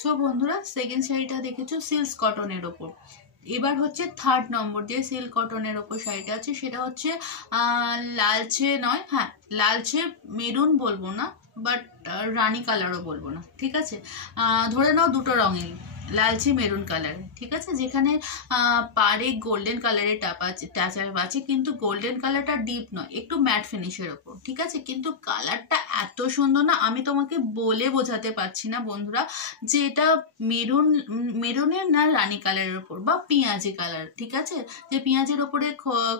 So বন্ধুরা, second শাড়িটা দেখেছো সিল্ক কটনের ওপর। এবার হচ্ছে থার্ড নম্বর যে সিল্ক কটনের ওপর শাড়িটা আছে, সেটা হচ্ছে লালচে নয়, হ্যাঁ লালচে মেরুন বলবো না, বাট রানী কালারও বলবো না, ঠিক আছে। ধরে নাও দুটো রঙের, লালচে মেরুন কালার, ঠিক আছে। যেখানে পাড়ে গোল্ডেন কালারের টাচার আছে, কিন্তু গোল্ডেন কালারটা ডিপ নয়, একটু ম্যাট ফিনিশের ওপর, ঠিক আছে। কিন্তু কালারটা এত সুন্দর না, আমি তোমাকে বলে বোঝাতে পারছি না বন্ধুরা, যে এটা মেরুনের না রানী কালারের ওপর বা পেঁয়াজি কালার, ঠিক আছে। যে পেঁয়াজের ওপরে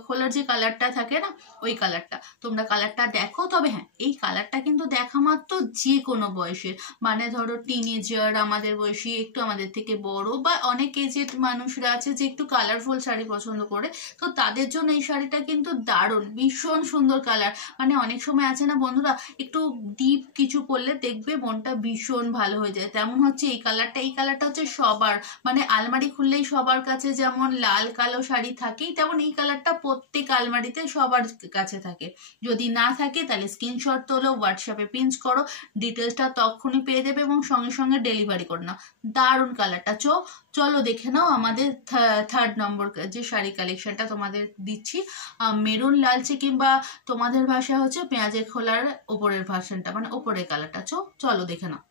খোলার যে কালারটা থাকে না, ওই কালারটা। তোমরা কালারটা দেখো। তবে হ্যাঁ, এই কালারটা কিন্তু দেখা মাত্র যে কোনো বয়সের, মানে ধরো টিনেজার, আমাদের বয়সী, একটু আমাদের থেকে বড়, বা অনেক এজেড মানুষরা আছে যে একটু কালারফুল শাড়ি পছন্দ করে, তো তাদের জন্য এই শাড়িটা কিন্তু দারুণ, ভীষণ সুন্দর কালার। মানে অনেক সময় আছে না বন্ধুরা, একটু ডিপ কিছু পরলে দেখবে মনটা ভীষণ ভালো হয়ে যায়, তেমন হচ্ছে এই কালারটা। এই কালারটা হচ্ছে সবার, মানে আলমারি খুললেই সবার কাছে যেমন লাল কালো শাড়ি থাকেই, তেমন এই কালারটা প্রত্যেক আলমারিতে সবার কাছে থাকে। যদি না থাকে তাহলে স্ক্রিনশট তোলো, হোয়াটসঅ্যাপে পিঞ্চ করো, ডিটেলসটা তখনই পেয়ে দেবে এবং সঙ্গে সঙ্গে ডেলিভারি করে নাও। দারুণ কালারটা। চলো দেখে নাও আমাদের থার্ড নম্বর যে শাড়ি কালেকশনটা তোমাদের দিচ্ছি, মেরুন লালচে, কিংবা তোমাদের ভাষা হচ্ছে পেঁয়াজের খোলার ওপরের ভার্সনটা, মানে ওপরের কালারটা। চলো দেখে নাও।